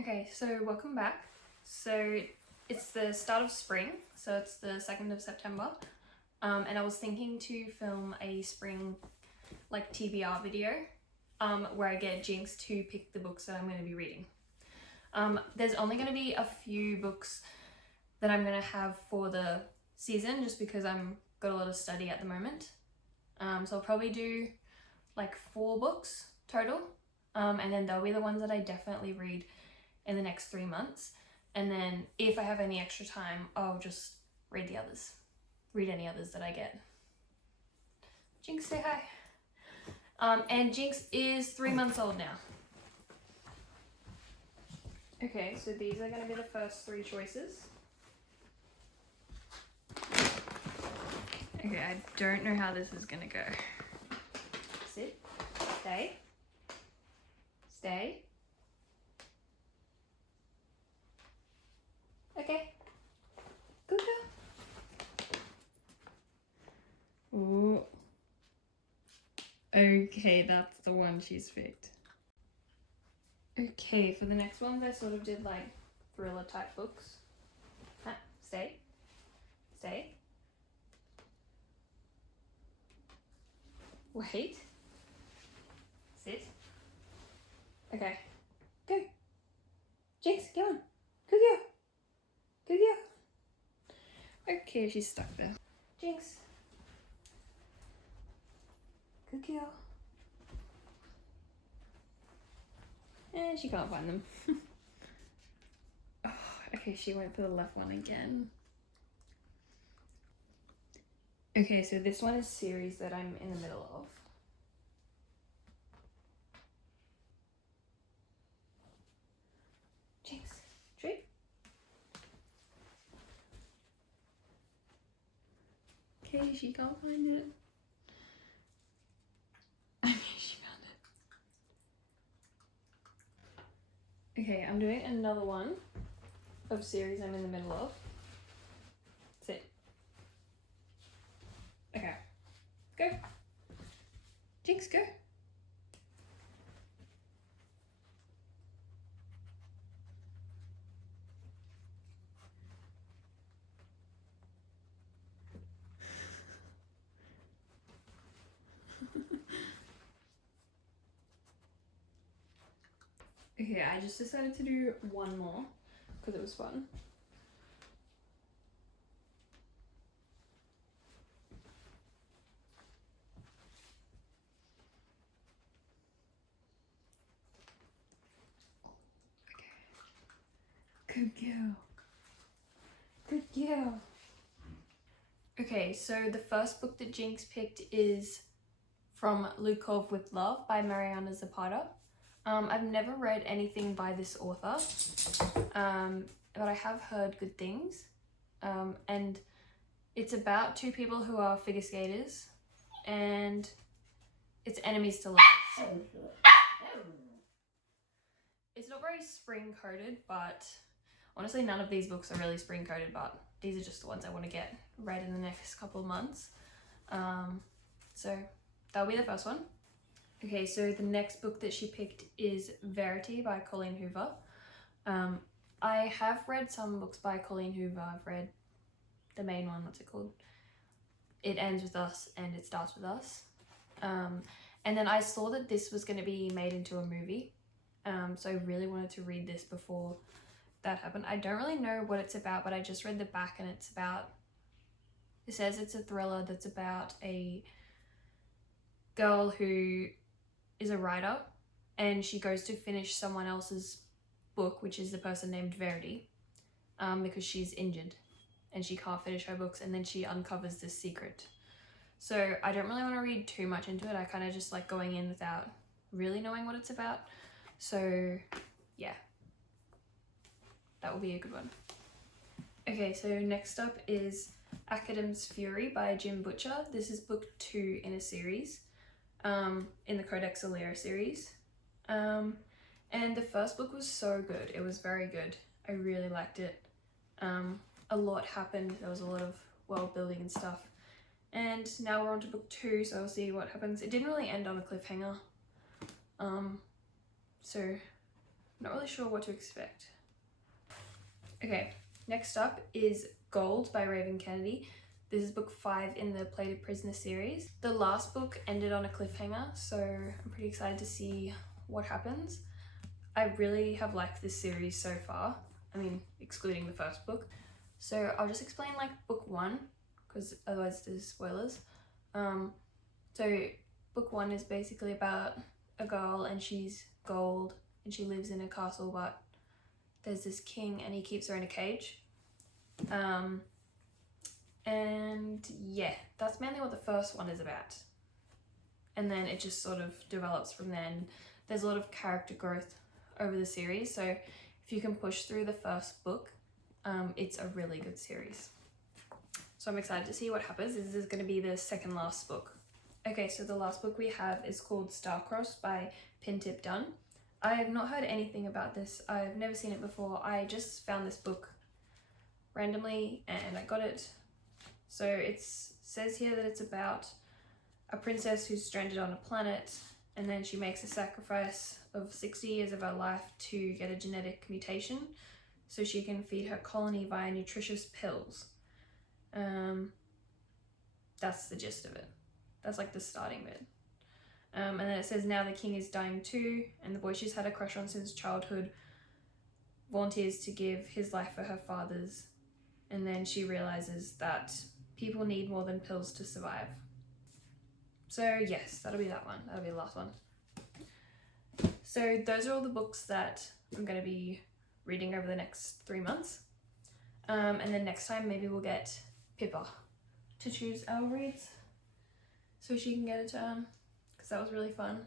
Okay, so welcome back. So it's the start of spring, so it's the 2nd of September. And I was thinking to film a spring like TBR video where I get Jinx to pick the books that I'm going to be reading. There's only going to be a few books that I'm going to have for the season just because I'm got a lot of study at the moment. So I'll probably do like 4 books total, and then they'll be the ones that I definitely read in the next 3 months, and then if I have any extra time I'll just read the others, read any others that I get. Jinx, say hi. And Jinx is 3 months old now. Okay, so these are going to be the first 3 choices. Okay, I don't know how this is going to go. Sit, stay, stay. Okay, good girl. Ooh. Okay, that's the one she's picked. Okay, for the next ones I sort of did like thriller type books. Stay, stay. Wait. Sit. Okay, go. Jinx, go on. Good girl. Good girl. Okay, she's stuck there. Jinx. Good girl. And she can't find them. Oh, okay, she went for the left one again. Okay, so this one is series that I'm in the middle of. Jinx, treat. Okay, she can't find it. Okay, she found it. Okay, I'm doing another one of series I'm in the middle of. Sit. Okay, go. Jinx, go. Okay, I just decided to do one more because it was fun. Okay. Good girl. Good girl. Okay, so the first book that Jinx picked is From Lukov with Love by Mariana Zapata. I've never read anything by this author, but I have heard good things. And it's about 2 people who are figure skaters, and it's enemies to lovers. It's not very spring coded, but honestly none of these books are really spring coded, but these are just the ones I want to get read in the next couple of months. So that'll be the first one. Okay, so the next book that she picked is Verity by Colleen Hoover. I have read some books by Colleen Hoover. I've read the main one, what's it called? It Ends With Us and It Starts With Us. And then I saw that this was going to be made into a movie. So I really wanted to read this before that happened. I don't really know what it's about, but I just read the back and it says it's a thriller that's about a girl who is a writer and she goes to finish someone else's book, which is the person named Verity, because she's injured and she can't finish her books, and then she uncovers this secret. So I don't really want to read too much into it. I kind of just like going in without really knowing what it's about. So yeah, that will be a good one. Okay, so next up is Academ's Fury by Jim Butcher. This is book 2 in a series, in the Codex Alera series. And the first book was so good. It was very good. I really liked it. A lot happened. There was a lot of world building and stuff. And now we're on to book 2, so I'll see what happens. It didn't really end on a cliffhanger. So not really sure what to expect. Okay, next up is Gold by Raven Kennedy. This is book 5 in the Plated Prisoner series. The last book ended on a cliffhanger, so I'm pretty excited to see what happens. I really have liked this series so far. I mean, excluding the first book. So I'll just explain like book 1, because otherwise there's spoilers. So book 1 is basically about a girl and she's gold and she lives in a castle, but there's this king and he keeps her in a cage. And yeah, that's mainly what the first one is about. And then it just sort of develops from there. And there's a lot of character growth over the series. So if you can push through the first book, it's a really good series. So I'm excited to see what happens. This is going to be the second last book. Okay, so the last book we have is called Starcrossed by Pintip Dunn. I have not heard anything about this. I've never seen it before. I just found this book randomly and I got it. So it says here that it's about a princess who's stranded on a planet, and then she makes a sacrifice of 60 years of her life to get a genetic mutation so she can feed her colony via nutritious pills. That's the gist of it. That's like the starting bit. And then it says now the king is dying too, and the boy she's had a crush on since childhood volunteers to give his life for her father's, and then she realizes that people need more than pills to survive. So yes, that'll be that one. That'll be the last one. So those are all the books that I'm going to be reading over the next 3 months. And then next time maybe we'll get Pippa to choose our reads so she can get a turn, because that was really fun.